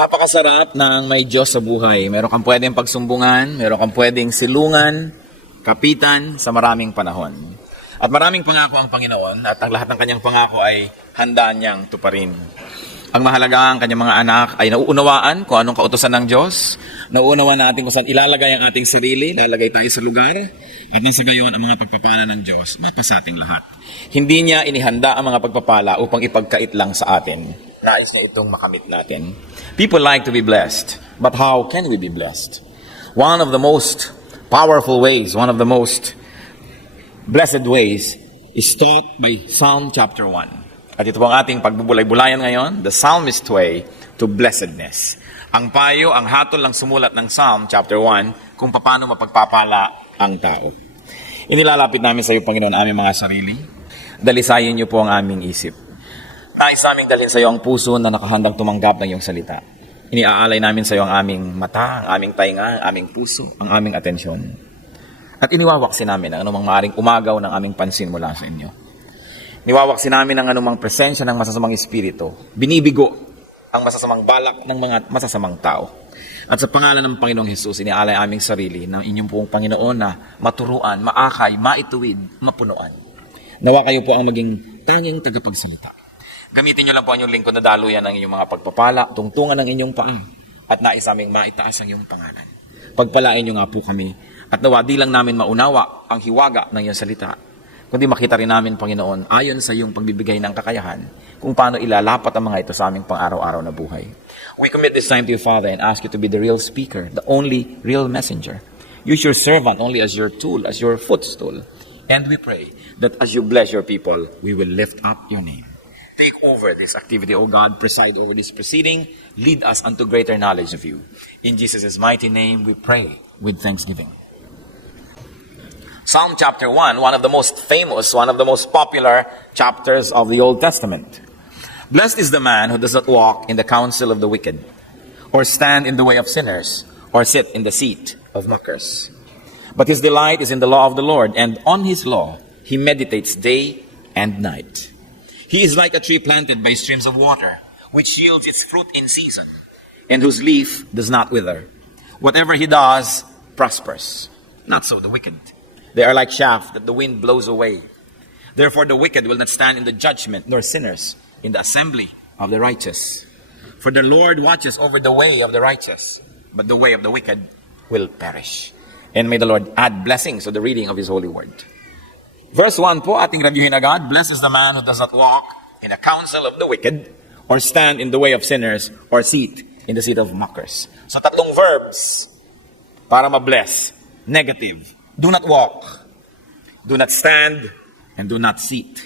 Napakasarap ng may Diyos sa buhay. Meron kang pwedeng pagsumbungan, meron kang pwedeng silungan, kapitan sa maraming panahon. At maraming pangako ang Panginoon at ang lahat ng kanyang pangako ay handa niyang tuparin. Ang mahalaga ang kanyang mga anak ay nauunawaan kung anong kautusan ng Diyos. Nauunawaan natin kung saan ilalagay ang ating sarili, lalagay tayo sa lugar, at nang sa gayon ang mga pagpapala ng Diyos mapasa ating lahat. Hindi niya inihanda ang mga pagpapala upang ipagkait lang sa atin. Nais niya itong makamit natin. People like to be blessed, but how can we be blessed? One of the most powerful ways, one of the most blessed ways is taught by Psalm chapter 1. At ito po ang ating pagbubulay-bulayan ngayon, the psalmist's way to blessedness. Ang payo, ang hatol lang sumulat ng Psalm chapter 1 kung paano mapagpapala ang tao. Inilalapit namin sa iyo, Panginoon, aming mga sarili. Dalisayin niyo po ang aming isip. Nais naming dalhin sa iyo ang puso na nakahandang tumanggap ng iyong salita. Iniaalay namin sa iyo ang aming mata, ang aming tainga, ang aming puso, ang aming atensyon. At iniwawaksi namin ang anumang maaring umagaw ng aming pansin mula sa inyo. Niwawaksi namin ang anumang presensya ng masasamang espiritu. Binibigo ang masasamang balak ng mga masasamang tao. At sa pangalan ng Panginoong Hesus, inialay aming sarili ng inyong buong Panginoon na maturuan, maakay, maituwid, mapunuan. Nawa kayo po ang maging tanging tagapagsalita. Gamitin niyo lang po ang inyong lingkod na daluyan ng inyong mga pagpapala, tungtungan ng inyong paa, at nais aming maitaas ang iyong pangalan. Pagpalain niyo nga po kami, at nawa di lang namin maunawa ang hiwaga ng iyong salita, kundi makita rin namin, Panginoon, ayon sa iyong pagbibigay ng kakayahan, kung paano ilalapat ang mga ito sa aming pang-araw-araw na buhay. We commit this time to you, Father, and ask you to be the real speaker, the only real messenger. Use your servant only as your tool, as your footstool. And we pray that as you bless your people, we will lift up your name. Take over this activity, O God. Preside over this proceeding. Lead us unto greater knowledge of you. In Jesus' mighty name, we pray with thanksgiving. Psalm chapter 1, one of the most famous, one of the most popular chapters of the Old Testament. Blessed is the man who does not walk in the counsel of the wicked, or stand in the way of sinners, or sit in the seat of mockers. But his delight is in the law of the Lord, and on his law he meditates day and night. He is like a tree planted by streams of water, which yields its fruit in season, and whose leaf does not wither. Whatever he does prospers. Not so the wicked. They are like chaff that the wind blows away. Therefore the wicked will not stand in the judgment, nor sinners in the assembly of the righteous. For the Lord watches over the way of the righteous, but the way of the wicked will perish. And may the Lord add blessings to the reading of His holy word. Verse 1 po, ating reviewin agad. Blessed is the man who does not walk in the counsel of the wicked, or stand in the way of sinners, or sit in the seat of mockers. So tatlong verbs para ma-bless. Negative. Do not walk. Do not stand. And do not sit.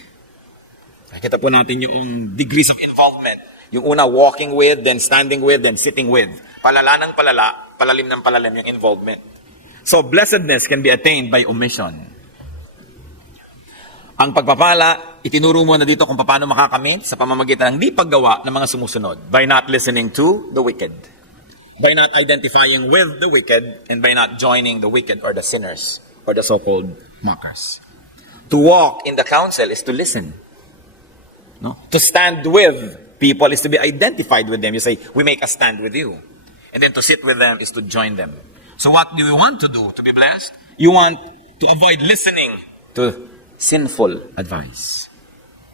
Nakita po natin yung degrees of involvement. Yung una, walking with, then standing with, then sitting with. Palala ng palala, palalim ng palalim yung involvement. So blessedness can be attained by omission. Ang pagpapala, itinuro mo na dito kung paano makakamit sa pamamagitan ng di paggawa ng mga sumusunod. By not listening to the wicked. By not identifying with the wicked, and by not joining the wicked or the sinners or the so-called mockers. To walk in the counsel is to listen. No? To stand with people is to be identified with them. You say, we make a stand with you. And then to sit with them is to join them. So what do you want to do to be blessed? You want to avoid listening to sinful advice.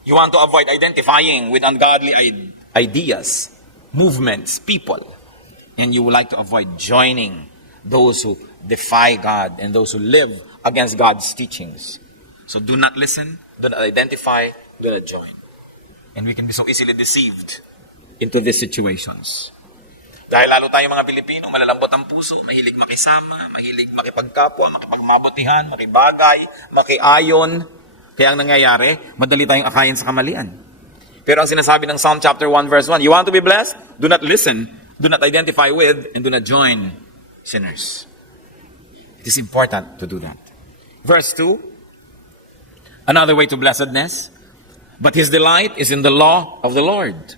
You want to avoid identifying with ungodly ideas, movements, people. And you would like to avoid joining those who defy God and those who live against God's teachings. So do not listen, do not identify, do not join. And we can be so easily deceived into these situations. Dahil lalo tayo mga Pilipino, malalambot ang puso, mahilig makisama, mahilig makipagkapwa, makipagmabutihan, makibagay, makiayon. Kaya ang nangyayari, madali tayong akayin sa kamalian. Pero ang sinasabi ng Psalm chapter 1 verse 1, you want to be blessed? Do not listen, do not identify with, and do not join sinners. It is important to do that. Verse 2, another way to blessedness, but his delight is in the law of the Lord,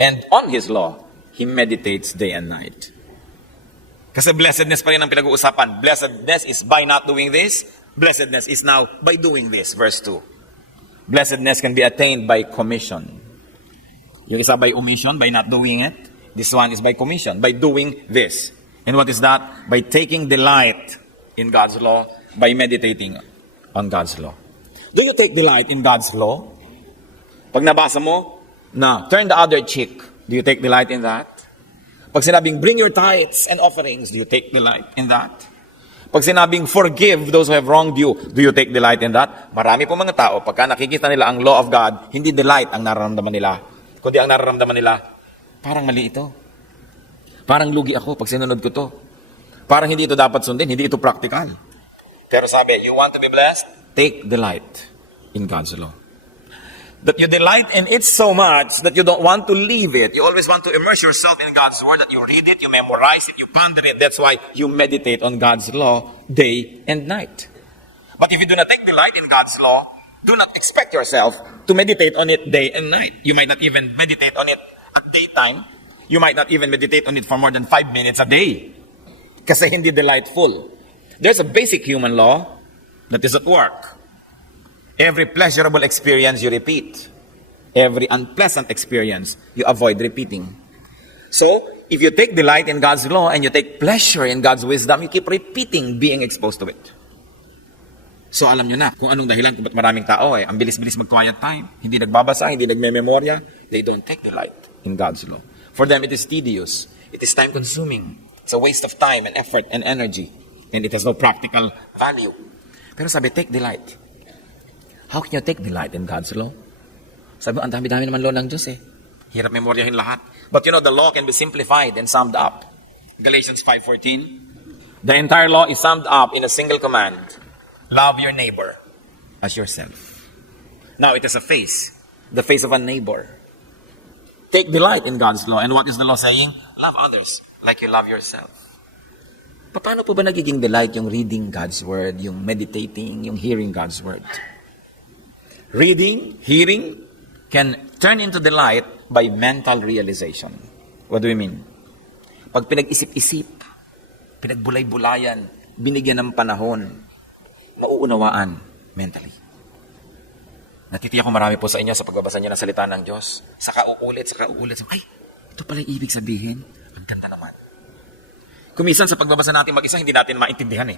and on his law he meditates day and night. Kasi blessedness pa rin ang pinag-uusapan. Blessedness is by not doing this. Blessedness is now by doing this. Verse 2. Blessedness can be attained by commission. Yung isa by omission, by not doing it. This one is by commission, by doing this. And what is that? By taking delight in God's law, by meditating on God's law. Do you take delight in God's law? Pag nabasa mo, na turn the other cheek, do you take delight in that? Pag sinabing, bring your tithes and offerings, do you take delight in that? Pag sinabing, forgive those who have wronged you, do you take delight in that? Marami po mga tao, pagka nakikita nila ang law of God, hindi delight ang nararamdaman nila. Kundi ang nararamdaman nila, parang mali ito. Parang lugi ako pag sinunod ko to. Parang hindi ito dapat sundin, hindi ito practical. Pero sabi, you want to be blessed? Take delight in God's law. That you delight in it so much that you don't want to leave it. You always want to immerse yourself in God's word, that you read it, you memorize it, you ponder it. That's why you meditate on God's law day and night. But if you do not take delight in God's law, do not expect yourself to meditate on it day and night. You might not even meditate on it at daytime. You might not even meditate on it for more than 5 minutes a day. Kasi hindi delightful. There's a basic human law that is at work. Every pleasurable experience you repeat. Every unpleasant experience you avoid repeating. So, if you take delight in God's law and you take pleasure in God's wisdom, you keep repeating being exposed to it. So alam nyo na kung anong dahilan kung ba't maraming tao ang bilis-bilis mag-quiet time, hindi nagbabasa, hindi nagme-memorya, they don't take delight in God's law. For them, it is tedious. It is time-consuming. It's a waste of time and effort and energy. And it has no practical value. Pero sabi, take delight. How can you take delight in God's law? Sabi mo, ang dami-dami naman law ng Diyos Hirap memoryahin lahat. But you know, the law can be simplified and summed up. Galatians 5:14. The entire law is summed up in a single command. Love your neighbor as yourself. Now, it is a face. The face of a neighbor. Take delight in God's law. And what is the law saying? Love others like you love yourself. Paano po ba nagiging delight yung reading God's word, yung meditating, yung hearing God's word? Reading, hearing, can turn into delight by mental realization. What do we mean? Pag pinag-isip-isip, pinagbulay-bulayan, binigyan ng panahon, mauunawaan mentally. Natitiyak ko marami po sa inyo sa pagbabasa niyo ng salita ng Diyos. Saka uulit. Ay, ito pala yung ibig sabihin. Ang ganda naman. Kumisan sa pagbabasa natin mag-isa, hindi natin maintindihan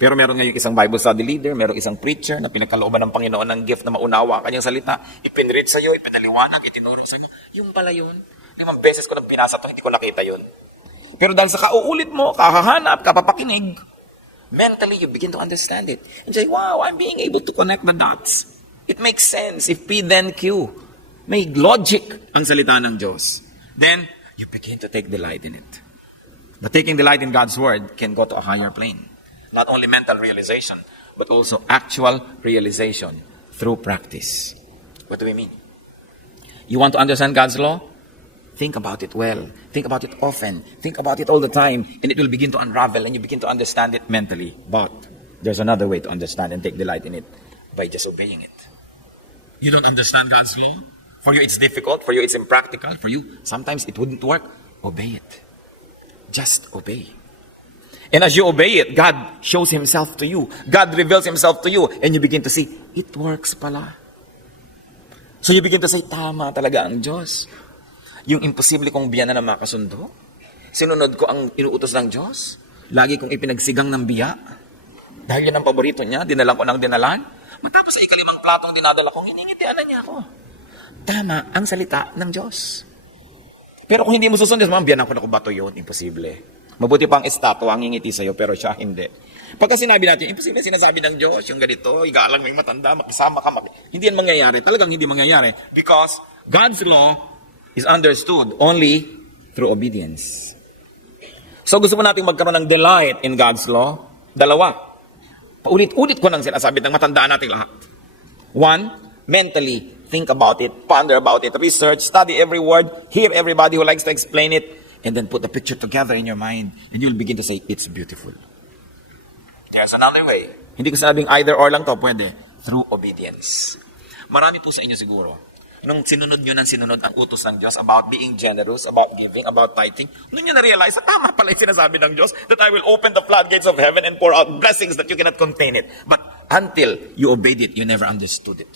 Pero meron ngayong isang Bible study leader, meron isang preacher na pinagkalooban ng Panginoon ng gift na maunawa kanyang salita. Ipinread sa iyo, ipinaliwanag, itinuro sa iyo. Yung pala yun. 5 beses ko nang pinasa ito, hindi ko nakita yun. Pero dahil sa kauulit mo, kakahanap, kapapakinig, mentally, you begin to understand it. And say, wow, I'm being able to connect the dots. It makes sense. If P then Q. May logic ang salita ng Diyos. Then, you begin to take delight in it. But taking delight in God's word can go to a higher plane. Not only mental realization, but also actual realization through practice. What do we mean? You want to understand God's law? Think about it well. Think about it often. Think about it all the time. And it will begin to unravel and you begin to understand it mentally. But there's another way to understand and take delight in it. By just obeying it. You don't understand God's law? For you, it's difficult. For you, it's impractical. For you, sometimes it wouldn't work. Obey it. Just obey. And as you obey it, God shows Himself to you. God reveals Himself to you. And you begin to see, it works pala. So you begin to say, tama talaga ang Diyos. Yung imposible kong biyanan na makasundo. Sinunod ko ang inuutos ng Diyos. Lagi kong ipinagsigang ng biya. Dahil yun ang paborito niya, dinalan ko ng dinalan. Matapos sa 5 platong dinadala ko, hiningitian na niya ako. Tama ang salita ng Diyos. Pero kung hindi mo susundin, biyanan ko na kung bato yun, imposible. Mabuti pang estatwa ang ngingiti sa'yo, pero siya hindi. Pagka sinabi natin, imposible sinasabi ng Diyos, yung ganito, igalang may matanda, makisama ka, hindi yan mangyayari. Talagang hindi mangyayari. Because God's law is understood only through obedience. So gusto mo natin magkaroon ng delight in God's law? 2. Paulit-ulit ko nang sinasabi ng matandaan natin lahat. 1, mentally, think about it, ponder about it, research, study every word, hear everybody who likes to explain it, and then put the picture together in your mind, and you'll begin to say, it's beautiful. There's another way. Hindi ko sabing either or lang to, pwede. Through obedience. Marami po sa inyo siguro. Nung sinunod nyo ng sinunod ang utos ng Diyos about being generous, about giving, about tithing, nung nyo na-realize na tama pala yung sinasabi ng Diyos that I will open the floodgates of heaven and pour out blessings that you cannot contain it. But until you obeyed it, you never understood it.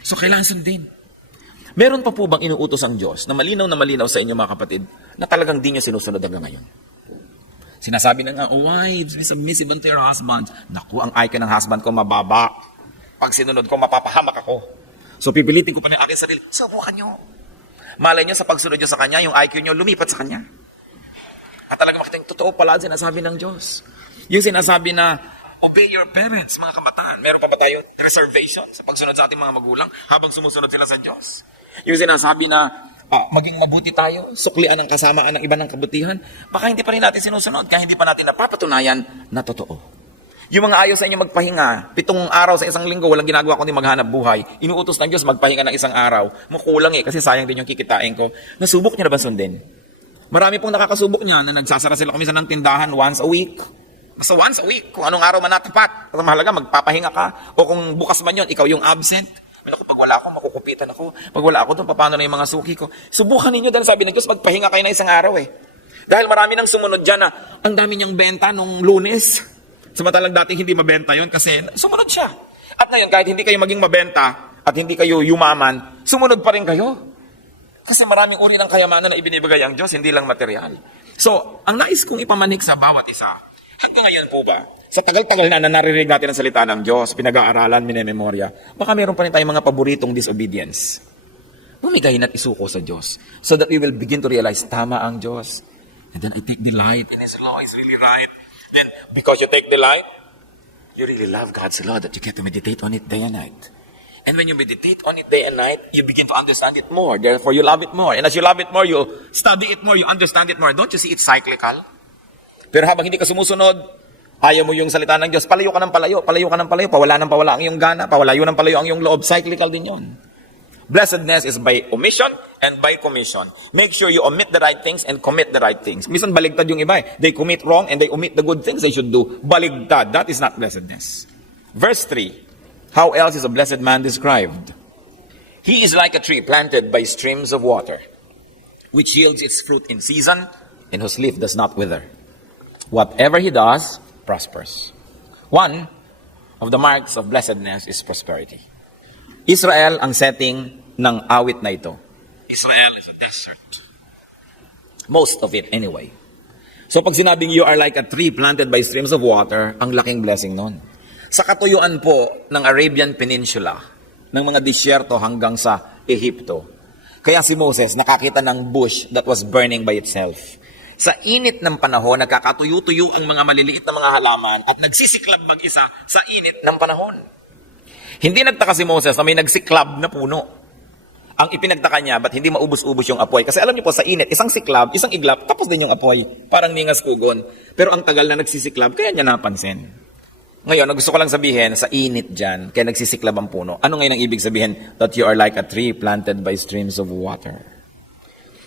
So kailangan sundin. Meron pa po bang inuutos ang Diyos na malinaw sa inyo mga kapatid na talagang di nyo sinusunod hanggang ngayon? Sinasabi na nga, wives, be submissive unto your husbands. Naku, ang IQ ng husband ko mababa. Pag sinunod ko, mapapahamak ako. So pipilitin ko pa ng aking sarili, subukan nyo. Malay nyo sa pagsunod nyo sa Kanya, yung IQ nyo lumipat sa Kanya. At talagang makita yung totoo pala sinasabi ng Diyos. Yung sinasabi na, obey your parents, mga kabataan. Meron pa ba tayo reservation sa pagsunod sa ating mga magulang habang sumusunod sila sa Diyos? Yung sinasabi na, maging mabuti tayo, suklian ang kasamaan ng iba ng kabutihan, baka hindi pa rin natin sinusunod, kaya hindi pa natin napapatunayan na totoo. Yung mga ayaw sa inyo magpahinga, 7 araw sa isang linggo, walang ginagawa kundi maghanap buhay, inuutos ng Diyos magpahinga ng 1 araw, mukulang kasi sayang din yung kikitain ko. Nasubok niya na ba sundin? Marami pong nakakasubok niya na nagsasara sila kami ng tindahan once a week. Basta once a week, kung anong araw man natapat, ang mahalaga, magpapahinga ka, o kung bukas man yun, ikaw yung absent. Ako, pag wala ako, makukupitan ako. Pag wala ako doon, paano na yung mga suki ko? Subukan ninyo dahil sabi ng Diyos, magpahinga kayo na 1 araw Dahil marami nang sumunod dyan na ang dami niyang benta nung Lunes. Samantalang dati hindi mabenta yon kasi sumunod siya. At ngayon, kahit hindi kayo maging mabenta at hindi kayo yumaman, sumunod pa rin kayo. Kasi maraming uri ng kayamanan na ibinibigay ang Diyos, hindi lang material. So, ang nais kong ipamanik sa bawat isa, hanggang ngayon po ba, sa tagal-tagal na naririnig natin ang salita ng Diyos, pinag-aaralan, minememorya, baka meron pa rin tayong mga paboritong disobedience. Bumigayin at isuko sa Diyos so that we will begin to realize, tama ang Diyos. And then I take delight in His law, is really right. Then, because you take delight, you really love God's law that you get to meditate on it day and night. And when you meditate on it day and night, you begin to understand it more. Therefore, you love it more. And as you love it more, you study it more, you understand it more. Don't you see it's cyclical? Pero habang hindi ka sumusunod, ayaw mo yung salita ng Diyos, palayo ka ng palayo, pawala ng pawala ang iyong gana, pawalayo ng palayo ang iyong loob, cyclical din yun. Blessedness is by omission and by commission. Make sure you omit the right things and commit the right things. Minsan baligtad yung iba They commit wrong and they omit the good things they should do. Baligtad, that is not blessedness. Verse 3, how else is a blessed man described? He is like a tree planted by streams of water, which yields its fruit in season, and whose leaf does not wither. Whatever he does, prospers. One of the marks of blessedness is prosperity. Israel ang setting ng awit na ito. Israel is a desert. Most of it anyway. So pag sinabing you are like a tree planted by streams of water, ang laking blessing nun. Sa katuyuan po ng Arabian Peninsula, ng mga disyerto hanggang sa Ehipto, kaya si Moses nakakita ng bush that was burning by itself. Sa init ng panahon, nagkakatuyo-tuyo ang mga maliliit na mga halaman at nagsisiklab mag-isa sa init ng panahon. Hindi nagtaka si Moses na may nagsiklab na puno. Ang ipinagtaka niya, ba't hindi maubos-ubos yung apoy? Kasi alam niyo po, sa init, isang siklab, isang iglap, tapos din yung apoy. Parang ningas kugon. Pero ang tagal na nagsisiklab, kaya niya napansin. Ngayon, gusto ko lang sabihin, sa init dyan, kaya nagsisiklab ang puno. Ano ngayon ang ibig sabihin? That you are like a tree planted by streams of water.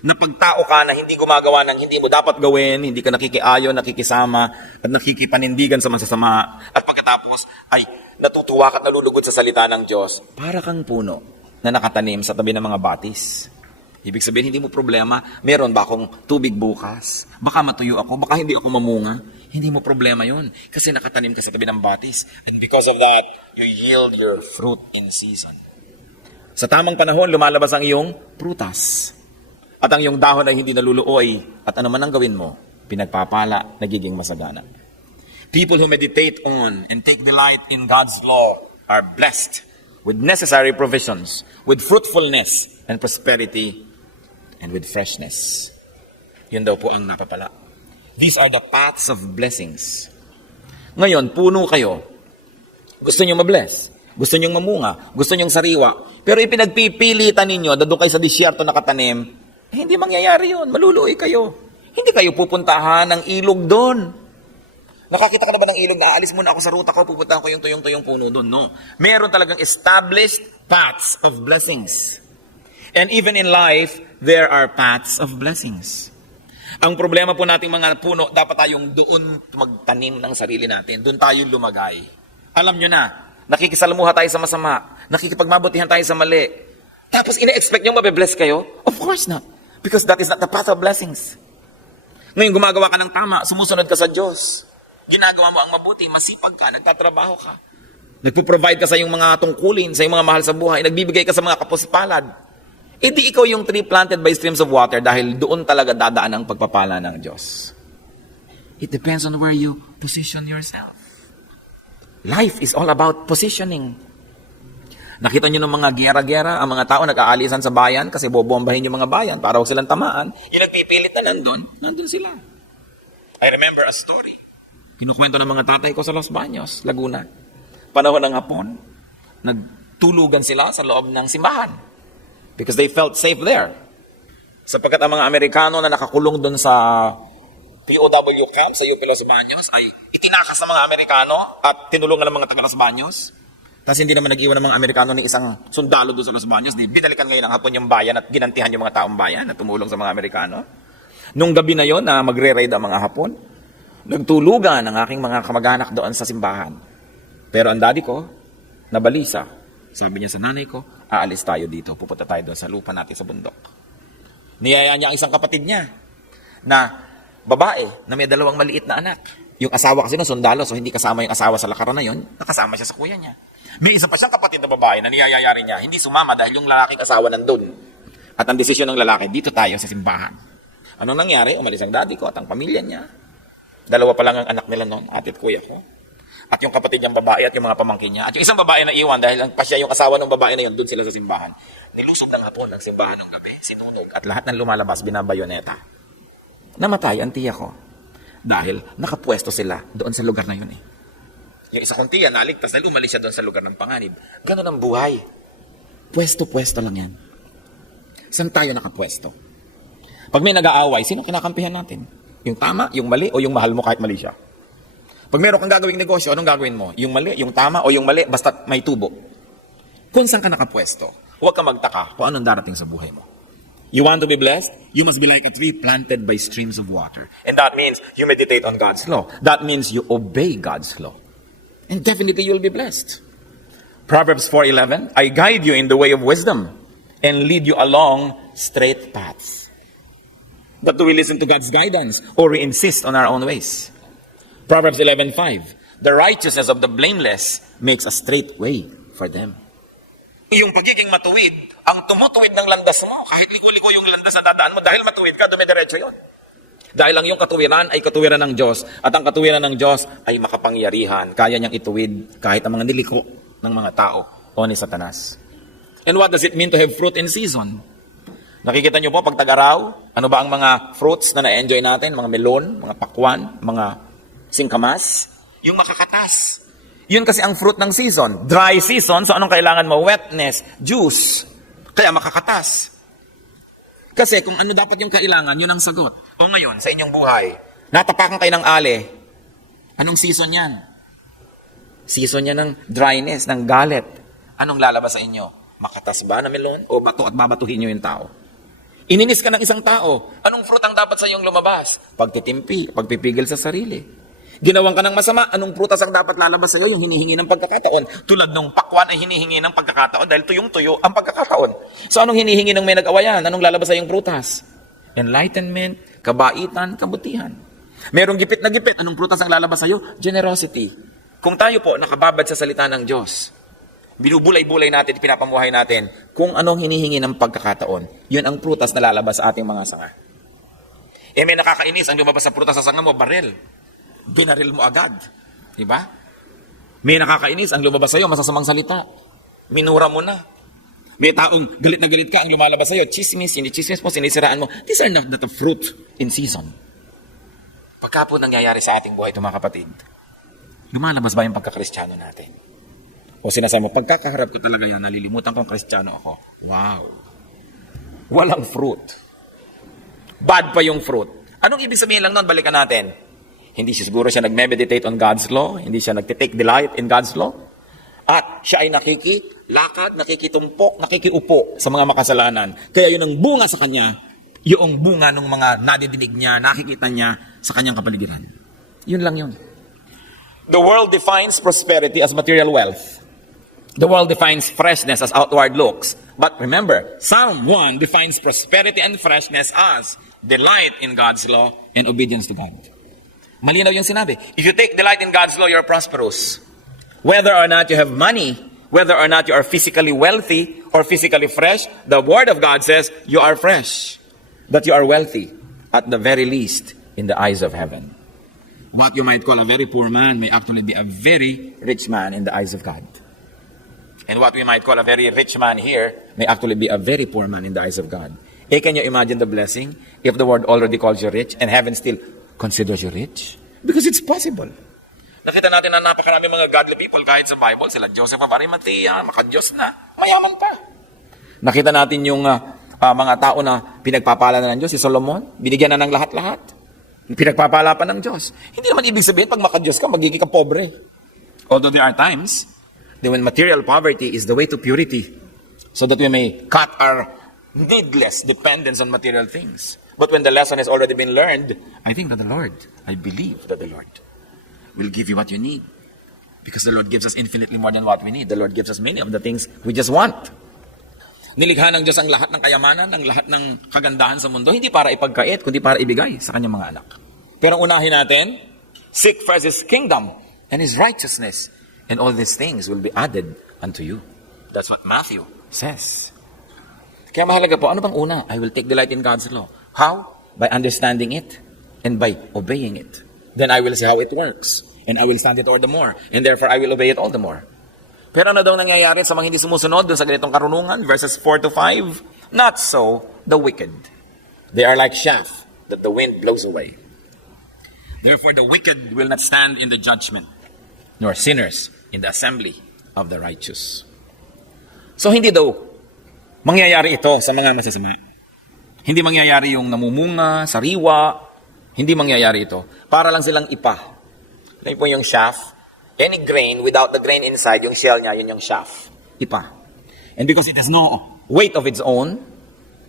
Na pagtao ka na hindi gumagawa ng hindi mo dapat gawin, hindi ka nakikiayon, nakikisama, at nakikipanindigan sa masasama, at pagkatapos ay natutuwa ka at nalulugod sa salita ng Diyos, para kang puno na nakatanim sa tabi ng mga batis. Ibig sabihin, hindi mo problema, meron ba akong tubig bukas? Baka matuyo ako, baka hindi ako mamunga. Hindi mo problema yon kasi nakatanim ka sa tabi ng batis. And because of that, you yield your fruit in season. Sa tamang panahon, lumalabas ang iyong prutas. At ang iyong dahon ay hindi naluluoy. At ano man ang gawin mo, pinagpapala, nagiging masagana. People who meditate on and take delight in God's law are blessed with necessary provisions, with fruitfulness and prosperity, and with freshness. Yun daw po ang napapala. These are the paths of blessings. Ngayon, puno kayo. Gusto nyo mabless. Gusto nyo mamunga. Gusto nyo sariwa. Pero ipinagpipilitan ninyo, doon kayo sa disyerto nakatanim, hindi mangyayari yun. Maluluoy kayo. Hindi kayo pupuntahan ng ilog doon. Nakakita ka na ba ng ilog na aalis muna ako sa ruta ko, pupuntahan ko yung tuyong-tuyong puno doon? No. Meron talagang established paths of blessings. And even in life, there are paths of blessings. Ang problema po nating mga puno, dapat tayong doon magtanim ng sarili natin. Doon tayo lumagay. Alam nyo na, nakikisalamuha tayo sa masama. Nakikipagmabutihan tayo sa mali. Tapos ina-expect nyo mabe-bless kayo? Of course not. Because that is not the path of blessings. Ngayon gumagawa ka ng tama, sumusunod ka sa Diyos. Ginagawa mo ang mabuti, masipag ka, nagtatrabaho ka. Nagpo-provide ka sa iyong mga tungkulin, sa iyong mga mahal sa buhay. Nagbibigay ka sa mga kapuspalad. E di ikaw yung tree planted by streams of water dahil doon talaga dadaan ang pagpapala ng Diyos. It depends on where you position yourself. Life is all about positioning. Nakita nyo ng mga gera-gera, ang mga tao nag-aalisan sa bayan kasi bobombahin yung mga bayan para huwag silang tamaan. Yung nagpipilit na nandun sila. I remember a story. Kinukwento ng mga tatay ko sa Los Baños, Laguna. Panahon ng hapon, nagtulugan sila sa loob ng simbahan because they felt safe there. Sapagkat ang mga Amerikano na nakakulong doon sa POW camp sa UP Los Baños ay itinakas ng mga Amerikano at tinulungan ng mga taga Los Baños. Tapos hindi naman nag-iwan ng mga Amerikano ng isang sundalo doon sa Los Baños. Binalikan ngayon ng hapon yung bayan at ginantihan yung mga taong bayan na tumulong sa mga Amerikano. Nung gabi na yon na magre-raid ang mga hapon, nagtulugan ang aking mga kamag-anak doon sa simbahan. Pero ang daddy ko, nabalisa. Sabi niya sa nanay ko, aalis tayo dito. Pupunta tayo doon sa lupa natin sa bundok. Niyaya niya ang isang kapatid niya na babae na may 2 maliit na anak. Yung asawa kasi no, sundalo, so hindi kasama yung asawa sa lakaran na yon, nakasama siya sa kuya niya. May isa pa siyang kapatid na babae na niyayayari niya, hindi sumama dahil yung lalaking asawa nandun. At ang desisyon ng lalaki, dito tayo sa simbahan. Anong nangyari? Umalis ang daddy ko at ang pamilya niya. 2 pa lang ang anak nila noon, ate at kuya ko. At yung kapatid niyang babae at yung mga pamangkin niya. At yung isang babae na iwan dahil ang pasya yung asawa ng babae na yun, doon sila sa simbahan. Nilusog ng hapon ng simbahan ng gabi, sinunog at lahat ng lumalabas binabayoneta. Namatay ang tiya ko dahil nakapwesto sila doon sa lugar na yun eh. Yung isa kong tiya naligtas dahil umalis siya doon sa lugar ng panganib. Ganun ang buhay. Pwesto-pwesto lang yan. Saan tayo nakapwesto? Pag may nag-aaway, sino kinakampihan natin? Yung tama, yung mali, o yung mahal mo kahit mali siya? Pag meron kang gagawing negosyo, anong gagawin mo? Yung mali, yung tama, o yung mali, basta may tubo. Kung saan ka nakapwesto, huwag ka magtaka kung anong darating sa buhay mo. You want to be blessed? You must be like a tree planted by streams of water. And that means you meditate on God's law. That means you obey God's law. And definitely you'll be blessed. Proverbs 4:11, I guide you in the way of wisdom and lead you along straight paths. But do we listen to God's guidance or we insist on our own ways? Proverbs 11:5, the righteousness of the blameless makes a straight way for them. Yung pagiging matuwid, ang tumutuwid ng landas mo, kahit ligo-ligo yung landas na dadaan mo, dahil matuwid ka, dumidiretso yun. Dahil ang iyong katuwiran ay katuwiran ng Diyos, at ang katuwiran ng Diyos ay makapangyarihan, kaya niyang ituwid kahit ang mga niliko ng mga tao o ni Satanas. And what does it mean to have fruit in season? Nakikita niyo po, pag tag-araw, ano ba ang mga fruits na na-enjoy natin? Mga melon, mga pakwan, mga singkamas, yung makakatas. Yun kasi ang fruit ng season. Dry season, so anong kailangan mo? Wetness, juice. Kaya makakatas. Kasi kung ano dapat yung kailangan, yun ang sagot. O ngayon, sa inyong buhay, natapakan kayo ng ale. Anong season yan? Season yan ng dryness, ng galit. Anong lalabas sa inyo? Makatas ba na melon? O bato at babatuhin nyo yung tao? Ininis ka ng isang tao. Anong fruit ang dapat sa iyong lumabas? Pagtitimpi, pagpipigil sa sarili. Ginawang ka ng masama, anong prutas ang dapat lalabas sa iyo? Yung hinihingi ng pagkakataon. Tulad nung pakwan ay hinihingi ng pagkakataon dahil tuyong-tuyo ang pagkakataon. So anong hinihingi ng may nag-awayan? Anong lalabas sa iyong prutas? Enlightenment, kabaitan, kabutihan. Merong gipit na gipit. Anong prutas ang lalabas sa iyo? Generosity. Kung tayo po nakababad sa salita ng Diyos, binubulay-bulay natin, pinapamuhay natin, kung anong hinihingi ng pagkakataon, yun ang prutas na lalabas sa ating mga sanga. Eh may nakakainis, ang lumabas sa prutas sa sanga mo, baril. Binaril mo agad. Diba? May nakakainis, ang lumabas sa'yo, masasamang salita. Minura mo na. May taong galit na galit ka, ang lumalabas sa'yo, chismis, hindi chismis mo, sinisiraan mo. These are not the fruit in season. Pagka po nangyayari sa ating buhay ito mga kapatid, lumalabas ba yung pagkakristyano natin? O sinasabi mo, pagkakaharap ko talaga yan, nalilimutan kong kristyano ako. Wow. Walang fruit. Bad pa yung fruit. Anong ibig sabihin lang nun? Balikan natin. Hindi siguro siya nag-meditate on God's law, hindi siya nag-take delight in God's law, at siya ay nakikilakad, nakikitumpok, nakikiupo sa mga makasalanan. Kaya yun ang bunga sa kanya, yung bunga ng mga nadidinig niya, nakikita niya sa kanyang kapaligiran. Yun lang yun. The world defines prosperity as material wealth. The world defines freshness as outward looks. But remember, Psalm 1 defines prosperity and freshness as delight in God's law and obedience to God. Malinaw yung sinabi. If you take delight in God's law, you're prosperous. Whether or not you have money, Whether or not you are physically wealthy or physically fresh, the Word of God says you are fresh, that you are wealthy, at the very least, in the eyes of heaven. What you might call a very poor man may actually be a very rich man in the eyes of God. And what we might call a very rich man here may actually be a very poor man in the eyes of God. Can you imagine the blessing if the world already calls you rich and heaven still considers you rich? Because it's possible. Nakita natin na napakarami mga godly people kahit sa Bible, sila Joseph of Arimathea, maka-Diyos na, mayaman pa. Nakita natin yung mga tao na pinagpapala na ng Diyos, si Solomon, binigyan na ng lahat-lahat. Pinagpapala pa ng Diyos. Hindi naman ibig sabihin, pag maka-Diyos ka, magiging ka pobre. Although there are times that when material poverty is the way to purity, so that we may cut our needless dependence on material things. But when the lesson has already been learned, I think that I believe that the Lord will give you what you need. Because the Lord gives us infinitely more than what we need. The Lord gives us many of the things we just want. Nilikha ng Diyos ang lahat ng kayamanan, ang lahat ng kagandahan sa mundo, hindi para ipagkait, kundi para ibigay sa kanyang mga anak. Pero unahin natin, seek first His kingdom and His righteousness, and all these things will be added unto you. That's what Matthew says. Kaya mahalaga po, ano bang una? I will take delight in God's law. How? By understanding it and by obeying it. Then I will see how it works. And I will stand it all the more. And therefore, I will obey it all the more. Pero ano daw nangyayari sa mga hindi sumusunod dun sa ganitong karunungan? Verses 4 to 5. Not so the wicked. They are like chaff that the wind blows away. Therefore, the wicked will not stand in the judgment, nor sinners in the assembly of the righteous. So, hindi daw mangyayari ito sa mga masasama. Hindi mangyayari yung namumunga, sariwa. Hindi mangyayari ito. Para lang silang ipa. Ito po yung chaff. Any grain, without the grain inside, yung shell niya, yun yung chaff. Ipa. And because it has no weight of its own,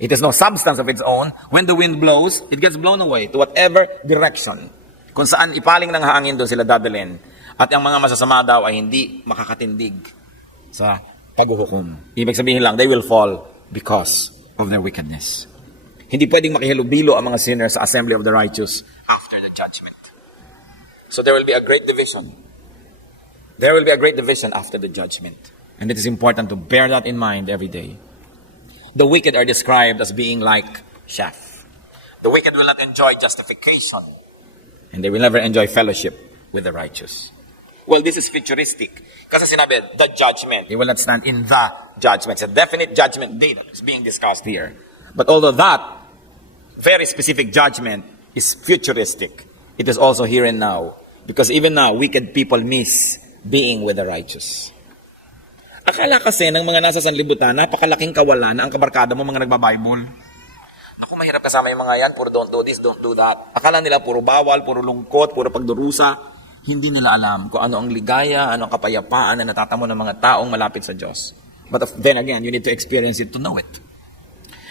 it has no substance of its own, when the wind blows, it gets blown away to whatever direction. Kung saan ipaling ng hangin, doon sila dadalhin. At ang mga masasama daw ay hindi makakatindig sa paghuhukom. Ibig sabihin lang, they will fall because of their wickedness. Hindi pwedeng makihalubilo ang mga sinners sa assembly of the righteous after the judgment. So there will be a great division. There will be a great division after the judgment. And it is important to bear that in mind every day. The wicked are described as being like chaff. The wicked will not enjoy justification. And they will never enjoy fellowship with the righteous. Well, this is futuristic. Kasi sinabi, the judgment. They will not stand in the judgment. It's a definite judgment day that is being discussed here. But although that very specific judgment is futuristic, it is also here and now. Because even now, wicked people miss being with the righteous. Akala kasi ng mga nasa sanlibutan, napakalaking kawalan na ang kabarkada mo mga nagbabible. Naku, mahirap kasama yung mga yan. Puro don't do this, don't do that. Akala nila puro bawal, puro lungkot, puro pagdurusa. Hindi nila alam kung ano ang ligaya, ano ang kapayapaan na natatamo ng mga taong malapit sa Diyos. But then again, you need to experience it to know it.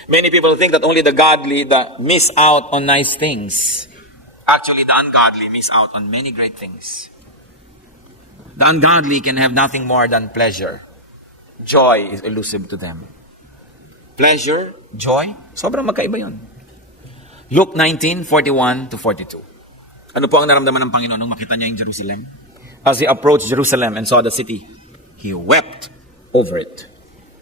Many people think that only the godly miss out on nice things. Actually, the ungodly miss out on many great things. The ungodly can have nothing more than pleasure. Joy is elusive to them. Pleasure, joy, sobrang magkaiba yun. Luke 19:41 to 42. Ano po ang naramdaman ng Panginoon nung makita niya yung Jerusalem? As He approached Jerusalem and saw the city, He wept over it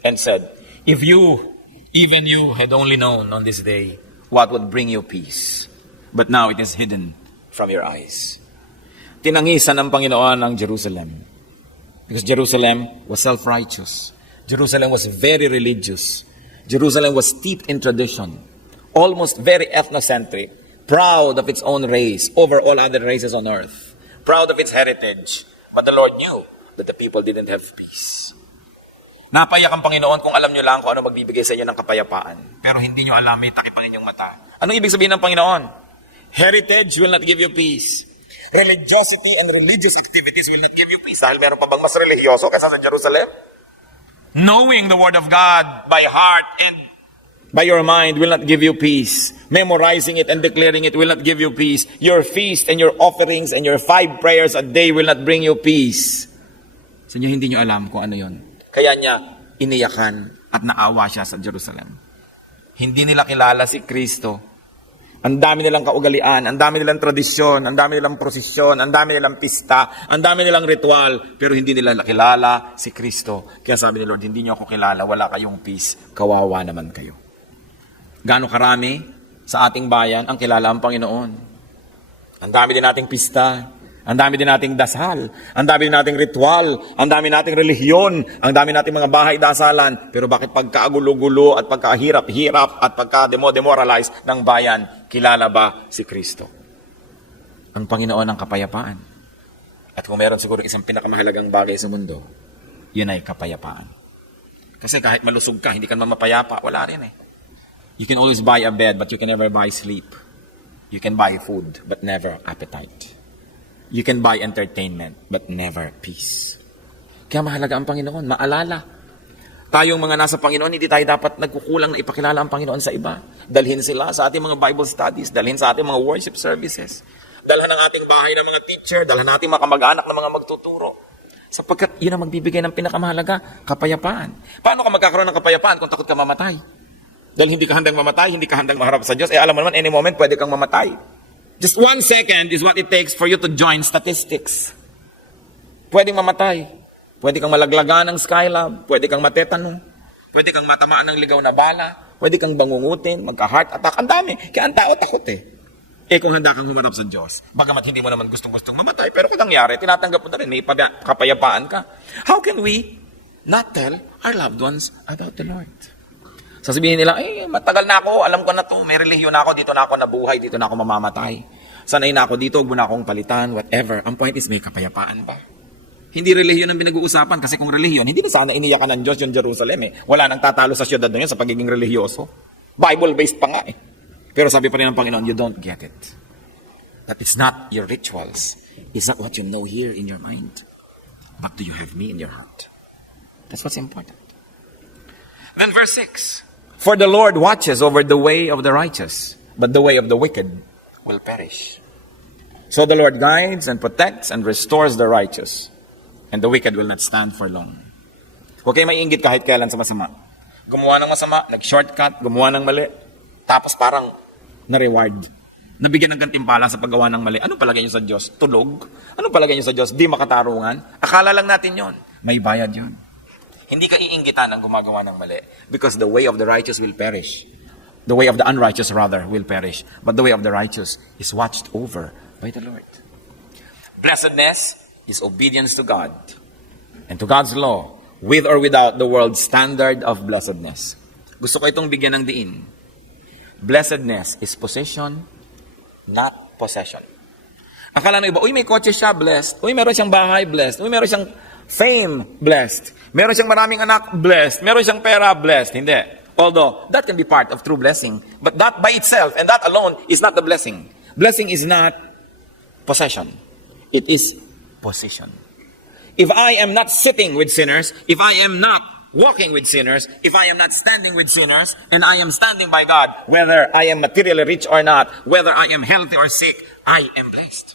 and said, if you, even you, had only known on this day what would bring you peace, but now it is hidden from your eyes. Tinangisan ng Panginoon ang Jerusalem. Because Jerusalem was self-righteous. Jerusalem was very religious. Jerusalem was steeped in tradition. Almost very ethnocentric. Proud of its own race over all other races on earth. Proud of its heritage. But the Lord knew that the people didn't have peace. Napayak ang Panginoon kung alam nyo lang kung ano magbibigay sa inyo ng kapayapaan. Pero hindi nyo alam, may takip ang inyong mata. Anong ibig sabihin ng Panginoon? Heritage will not give you peace. Religiosity and religious activities will not give you peace. Dahil meron pa bang mas religyoso kaysa sa Jerusalem? Knowing the Word of God by heart and by your mind will not give you peace. Memorizing it and declaring it will not give you peace. Your feast and your offerings and your 5 prayers a day will not bring you peace. Sa inyo, hindi nyo alam kung ano yon. Kaya niya iniyakan at naawa siya sa Jerusalem. Hindi nila kilala si Kristo. Ang dami nilang kaugalian, ang dami nilang tradisyon, ang dami nilang prosesyon, ang dami nilang pista, ang dami nilang ritual, pero hindi nila kilala si Kristo. Kaya sabi ni Lord, hindi niyo ako kilala, wala kayong peace, kawawa naman kayo. Gaano karami sa ating bayan ang kilala ang Panginoon? Ang dami din nating pista, ang dami din nating dasal, ang dami din nating ritual, ang dami nating relihiyon, ang dami nating mga bahay dasalan. Pero bakit pagkaagulo-gulo at pagkahirap-hirap at pagka-demoralize ng bayan, kilala ba si Kristo? Ang Panginoon ang kapayapaan. At kung meron siguro isang pinakamahalagang bagay sa mundo, yun ay kapayapaan. Kasi kahit malusog ka, hindi ka naman mapayapa, wala rin eh. You can always buy a bed, but you can never buy sleep. You can buy food, but never appetite. You can buy entertainment, but never peace. Kaya mahalaga ang Panginoon, maalala. Tayong mga nasa Panginoon, hindi tayo dapat nagkukulang na ipakilala ang Panginoon sa iba. Dalhin sila sa ating mga Bible studies, dalhin sa ating mga worship services. Dalhan ang ating bahay ng mga teacher, dalhan nating mga kamag-anak ng mga magtuturo. Sapagkat yun ang magbibigay ng pinakamahalaga, kapayapaan. Paano ka magkakaroon ng kapayapaan kung takot ka mamatay? Dahil hindi ka handang mamatay, hindi ka handang maharap sa Diyos. Alam mo naman, any moment, pwede kang mamatay. Just 1 second is what it takes for you to join statistics. Pwedeng mamatay. Pwede kang malaglagan ng Skylab. Pwede kang matetano. Pwede kang matamaan ng ligaw na bala. Pwede kang bangungutin, magka-heart attack. Ang dami. Kaya ang tao takot eh. Kung handa kang humarap sa Diyos, bagamat hindi mo naman gustong-gustong mamatay, pero kung nangyari, tinatanggap mo na rin, may kapayapaan ka. How can we not tell our loved ones about the Lord? Sasabihin nila, matagal na ako, alam ko na to, may relihiyon na ako, dito na ako nabuhay, dito na ako mamamatay. Sanay na ako dito, huwag mo na akong palitan, whatever. Ang point is, may kapayapaan ba? Hindi relihiyon ang pinag-uusapan, kasi kung relihiyon, hindi na sana iniyakan ng Diyos yung Jerusalem eh. Wala nang tatalo sa syudad na yun sa pagiging relihiyoso. Bible-based pa nga eh. Pero sabi pa rin ng Panginoon, you don't get it. That it's not your rituals. It's not what you know here in your mind. But do you have me in your heart? That's what's important. Then verse 6. For the Lord watches over the way of the righteous, but the way of the wicked will perish. So the Lord guides and protects and restores the righteous, and the wicked will not stand for long. Huwag kayo maiinggit kahit kailan sa masama. Gumawa ng masama, nag-shortcut, gumawa ng mali, tapos parang na-reward. Nabigyan ng gantimpala sa paggawa ng mali. Ano palagay niyo sa Diyos? Tulog? Ano palagay niyo sa Diyos? Di makatarungan? Akala lang natin yon. May bayad yon. Hindi ka iinggitan ang gumagawa ng mali. Because the way of the righteous will perish. The way of the unrighteous, rather, will perish. But the way of the righteous is watched over by the Lord. Blessedness is obedience to God and to God's law, with or without the world's standard of blessedness. Gusto ko itong bigyan ng diin. Blessedness is possession, not possession. Akala ng iba, may kotse siya, blessed. Meron siyang bahay, blessed. Meron siyang fame, blessed. Meron siyang maraming anak, blessed. Meron siyang pera, blessed. Hindi. Although, that can be part of true blessing. But that by itself, and that alone, is not the blessing. Blessing is not possession. It is position. If I am not sitting with sinners, if I am not walking with sinners, if I am not standing with sinners, and I am standing by God, whether I am materially rich or not, whether I am healthy or sick, I am blessed.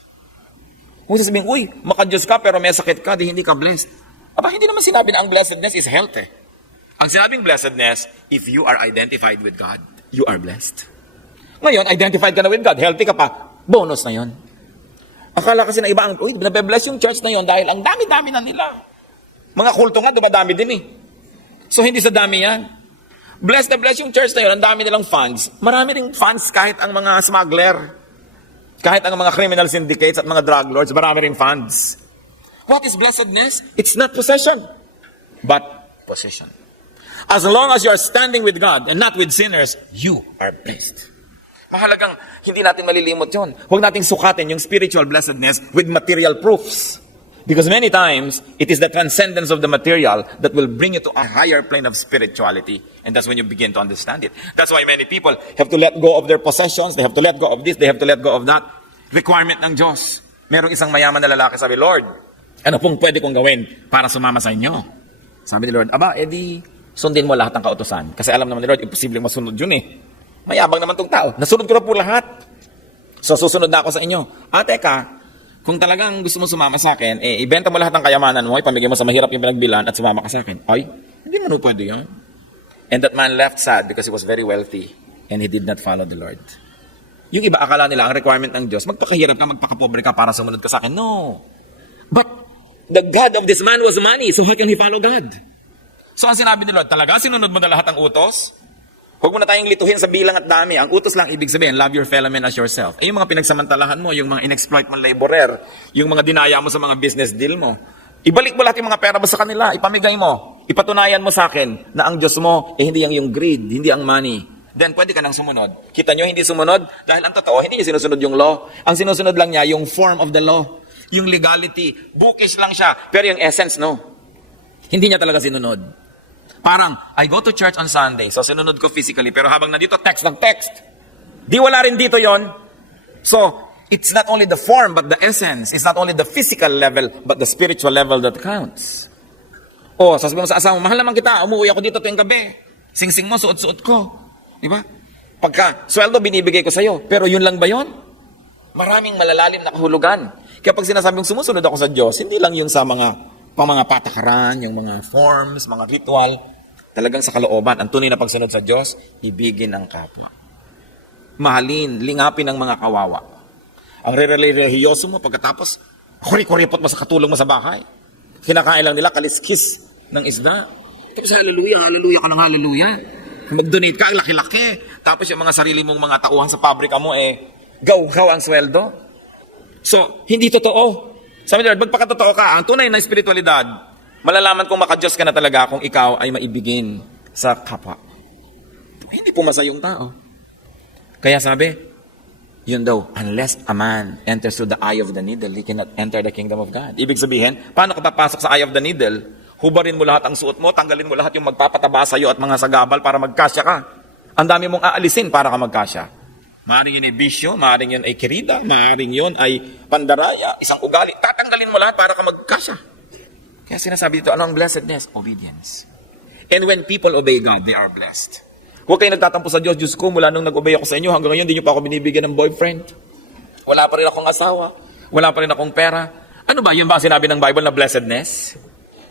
Kung sasabihin, maka-Diyos ka pero may sakit ka, di hindi ka blessed. Aba, hindi naman sinabi na ang blessedness is health eh. Ang sinabing blessedness, if you are identified with God, you are blessed. Ngayon, identified ka na with God, healthy ka pa, bonus na yon. Akala kasi na iba ang, nabe-bless yung church na yon dahil ang dami-dami na nila. Mga kulto nga, dumadami din eh. So, hindi sa dami yan. Bless na bless yung church na yon, ang dami nilang funds. Marami ring funds kahit ang mga smuggler. Kahit ang mga criminal syndicates at mga drug lords, marami ring funds. What is blessedness? It's not possession, but possession. As long as you are standing with God and not with sinners, you are blessed. Mahalagang hindi natin malilimot yun. Huwag nating sukatin yung spiritual blessedness with material proofs. Because many times, it is the transcendence of the material that will bring you to a higher plane of spirituality. And that's when you begin to understand it. That's why many people have to let go of their possessions. They have to let go of this. They have to let go of that. Requirement ng Diyos. Merong isang mayaman na lalaki, sabi, Lord, ano pong pwede kong gawin para sumama sa inyo? Sabi ni Lord, edi sundin mo lahat ng kautusan. Kasi alam naman ni Lord, imposibleng masunod yun eh. Mayabang naman tong tao. Nasunod ko na po lahat. So susunod na ako sa inyo. Teka, kung talagang gusto mo sumama sa akin, ibenta mo lahat ng kayamanan mo, ipamigay mo sa mahirap yung pinagbilan at sumama ka sa akin. Ay, hindi naman pwede yun. And that man left sad because he was very wealthy and he did not follow the Lord. Yung iba akala nila ang requirement ng Diyos, magpakahirap ka, magpakapobre ka para sumunod ka sa akin. No. But the God of this man was money, so how can he follow God? So ang sinabi ni Lord, talaga sinunod mo na lahat ng utos? Huwag mo na tayong lituhin sa bilang at dami. Ang utos lang ibig sabihin, love your fellow man as yourself. Yung mga pinagsamantalahan mo, yung mga inexploit mo laborer, yung mga dinaya mo sa mga business deal mo, ibalik mo lahat yung mga pera mo sa kanila, ipamigay mo, ipatunayan mo sa akin na ang Diyos mo, hindi yung greed, hindi ang money. Then pwede ka nang sumunod. Kita nyo, hindi sumunod dahil ang totoo, hindi niya sinusunod yung law. Ang sinusunod lang niya, yung form of the law. Yung legality. Bookish lang siya. Pero yung essence, no. Hindi niya talaga sinunod. Parang, I go to church on Sunday, so sinunod ko physically. Pero habang nandito, text ng text. Di wala rin dito yon. So, it's not only the form, but the essence. It's not only the physical level, but the spiritual level that counts. O, sasabihin mo sa asawa, mahal naman kita, umuwi ako dito tuwing gabi. Sing-sing mo, suot-suot ko. Diba? Pagka sweldo binibigay ko sa'yo, pero yun lang ba yun? Maraming malalalim na kahulugan. Kaya pag sinasabing sumusunod ako sa Diyos, hindi lang yung sa mga patakaran, yung mga forms, mga ritual, talagang sa kalooban. Ang tunay na pagsunod sa Diyos, ibigin ang kapwa. Mahalin, lingapin ang mga kawawa. Ang relihiyoso mo, pagkatapos, kuri-kuripot mo sa katulong mo sa bahay. Kinakain lang nila, kaliskis ng isda. Tapos hallelujah, hallelujah ka ng hallelujah. Mag-donate ka, ang laki-laki. Tapos yung mga sarili mong mga tauhan sa pabrika mo, gaw-gaw ang sweldo. So, hindi totoo. Sabi ni Lord, magpakatotoo ka. Ang tunay na espiritualidad, malalaman kung makadiyos ka na talaga kung ikaw ay maibigin sa kapwa. Hindi pumasa yung tao. Kaya sabi, yun daw, unless a man enters through the eye of the needle, he cannot enter the kingdom of God. Ibig sabihin, paano ka papasok sa eye of the needle? Hubarin mo lahat ang suot mo, tanggalin mo lahat yung magpapataba sa'yo at mga sagabal para magkasya ka. Ang dami mong aalisin para ka magkasya. Maaring yun ay bisyo, maaring yun ay kirida, maaring yun ay pandaraya, isang ugali. Tatanggalin mo lahat para ka magkasya. Kaya sinasabi dito, ano ang blessedness? Obedience. And when people obey God, they are blessed. Huwag kayo nagtatampo sa Diyos. Diyos ko, mula nung nag-obey ako sa inyo, hanggang ngayon, di nyo pa ako binibigyan ng boyfriend. Wala pa rin akong asawa. Wala pa rin akong pera. Ano ba? Yun ba ang sinabi ng Bible na blessedness?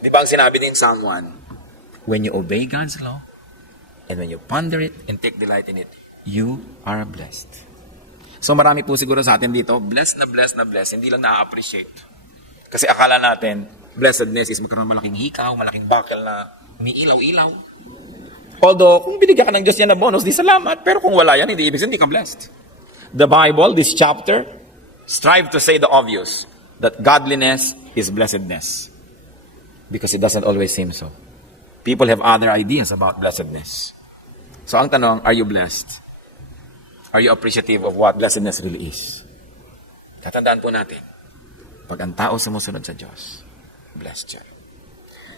Di ba ang sinabi din sa Psalm 1? When you obey God's law, and when you ponder it and take delight in it, you are blessed. So marami po siguro sa atin dito, blessed na blessed na blessed, hindi lang na-appreciate. Kasi akala natin, blessedness is magkaroon malaking hikaw, malaking bakal na umiilaw-ilaw. Although, kung binigyan ka ng Diyos yan na bonus, di salamat. Pero kung wala yan, hindi ibig sabihin, hindi ka blessed. The Bible, this chapter, strive to say the obvious, that godliness is blessedness. Because it doesn't always seem so. People have other ideas about blessedness. So ang tanong, are you blessed? Are you appreciative of what blessedness really is? Tatandaan po natin, pag ang tao sumusunod sa Diyos, blessed siya.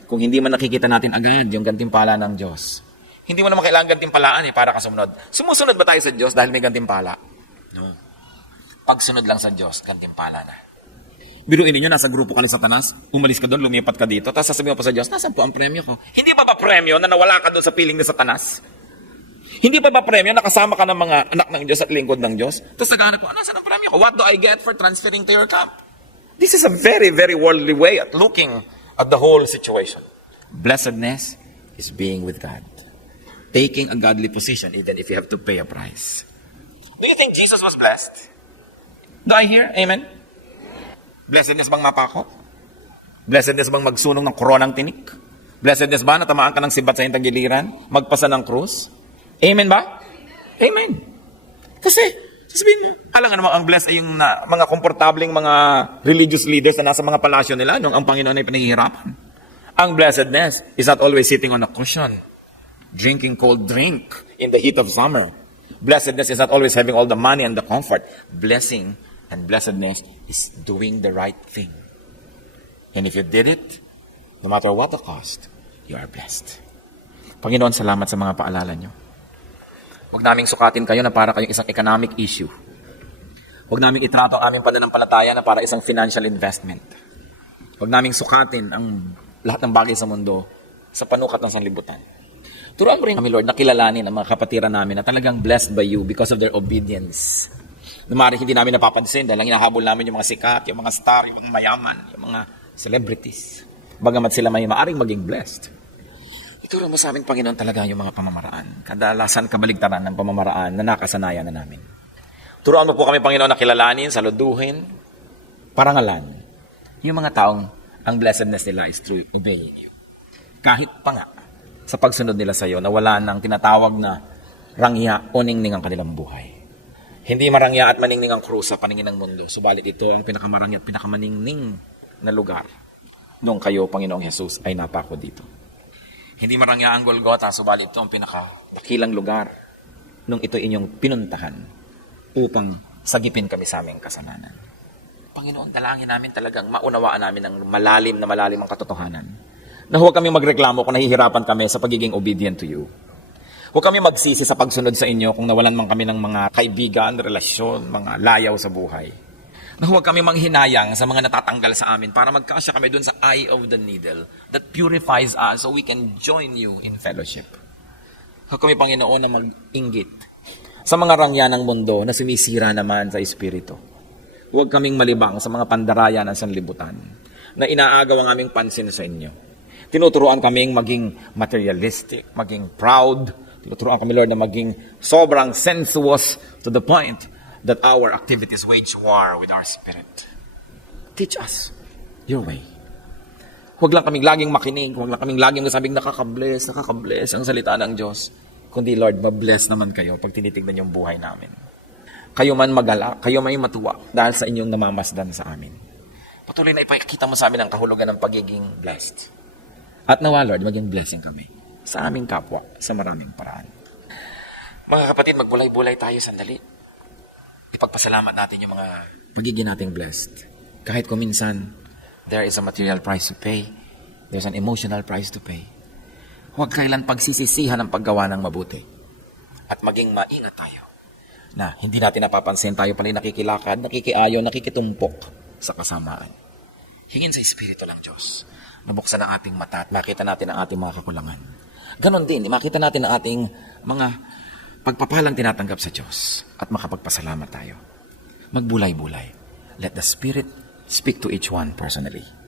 Kung hindi man nakikita natin agad yung gantimpala ng Diyos, hindi mo naman kailangan gantimpalaan para ka sumunod. Sumusunod ba tayo sa Diyos dahil may gantimpala? No. Pagsunod lang sa Diyos, gantimpala na. Biruin ninyo, nasa grupo ka ni Satanas, umalis ka doon, lumipat ka dito, tapos sasabihin mo pa sa Diyos, nasaan po ang premyo ko? Hindi pa ba premyo na nawala ka doon sa piling ni Satanas? Hindi pa ba premyo na kasama ka ng mga anak ng Diyos at lingkod ng Diyos? Tapos naghahanap ko, nasaan ang premyo ko? What do I get for transferring to your camp? This is a very, very worldly way at looking at the whole situation. Blessedness is being with God. Taking a godly position, even if you have to pay a price. Do you think Jesus was blessed? Do I hear? Amen? Blessedness bang mapako? Blessedness bang magsunog ng koronang tinik? Blessedness ba na tamaan ka ng sibat sa iyong tagiliran? Magpasa ng krus? Amen ba? Amen. Kasi, sasabihin mo, alam nga naman ang blessed ay yung mga komportabling mga religious leaders na nasa mga palasyo nila nung ang Panginoon ay pinahihirapan. Ang blessedness is not always sitting on a cushion, drinking cold drink in the heat of summer. Blessedness is not always having all the money and the comfort. Blessing and blessedness is doing the right thing. And if you did it, no matter what the cost, you are blessed. Panginoon, salamat sa mga paalala nyo. Huwag naming sukatin kayo na para kayong isang economic issue. Huwag naming itrato ang aming pananampalataya na para isang financial investment. Huwag naming sukatin ang lahat ng bagay sa mundo sa panukat ng sanlibutan. Turuan mo rin kami, Lord, na kilalanin ang mga kapatiran namin na talagang blessed by you because of their obedience. Na maaaring hindi namin napapansin dahil lang hinahabol namin yung mga sikat, yung mga star, yung mga mayaman, yung mga celebrities. Bagamat sila may maaaring maging blessed. Ituro mo sa aming Panginoon talaga yung mga pamamaraan. Kadalasan kabaligtaran ng pamamaraan na nakasanayan na namin. Turuan mo po kami, Panginoon, na kilalanin, saluduhin, parangalan. Yung mga taong ang blessedness nila is through obeying you. Kahit pa nga, sa pagsunod nila sa iyo, na wala nang tinatawag na rangya o ningning ang kanilang buhay. Hindi marangya at maningning ang krus sa paningin ng mundo, subalit ito ang pinakamarangya at pinakamaningning na lugar nung kayo, Panginoong Jesus, ay napako dito. Hindi marangya ang Golgotha, subalit ito ang pinakakilang lugar nung ito inyong pinuntahan upang sagipin kami sa aming kasalanan. Panginoon, dalangin namin talagang maunawaan namin ang malalim ang katotohanan. Na huwag kami magreklamo kung nahihirapan kami sa pagiging obedient to you. Huwag kami magsisi sa pagsunod sa inyo kung nawalan man kami ng mga kaibigan, relasyon, mga layaw sa buhay. Na huwag kami manghinayang sa mga natatanggal sa amin para magkasya kami dun sa eye of the needle that purifies us so we can join you in fellowship. Huwag kami, Panginoon, na mag-inggit sa mga rangya ng mundo na sumisira naman sa Espiritu. Huwag kaming malibang sa mga pandaraya ng sanlibutan na inaagaw ang aming pansin sa inyo. Tinuturuan kaming maging materialistic, maging proud. Tinuturuan kami, Lord, na maging sobrang sensuous to the point that our activities wage war with our spirit. Teach us your way. Huwag lang kaming laging makinig, huwag lang kaming laging masabing nakakabless ang salita ng Diyos. Kundi, Lord, mabless naman kayo pag tinitignan yung buhay namin. Kayo man magala, kayo may matuwa dahil sa inyong namamasdan sa amin. Patuloy na ipakita mo sa amin ang kahulugan ng pagiging blessed. At nawa, Lord, maging blessing kami sa aming kapwa sa maraming paraan. Mga kapatid, magbulay-bulay tayo sandali. Ipagpasalamat natin yung mga pagiging nating blessed. Kahit kung minsan, there is a material price to pay. There's an emotional price to pay. Huwag kailan pagsisisihan ang paggawa ng mabuti. At maging maingat tayo na hindi natin napapansin tayo pala nakikilakad, nakikiayo, nakikitumpok sa kasamaan. Hingin sa Espiritu ng Diyos. Nabuksan ang ating mata at makita natin ang ating mga kakulangan. Ganon din, makita natin ang ating mga pagpapalang tinatanggap sa Diyos at makapagpasalamat tayo. Magbulay-bulay. Let the Spirit speak to each one personally.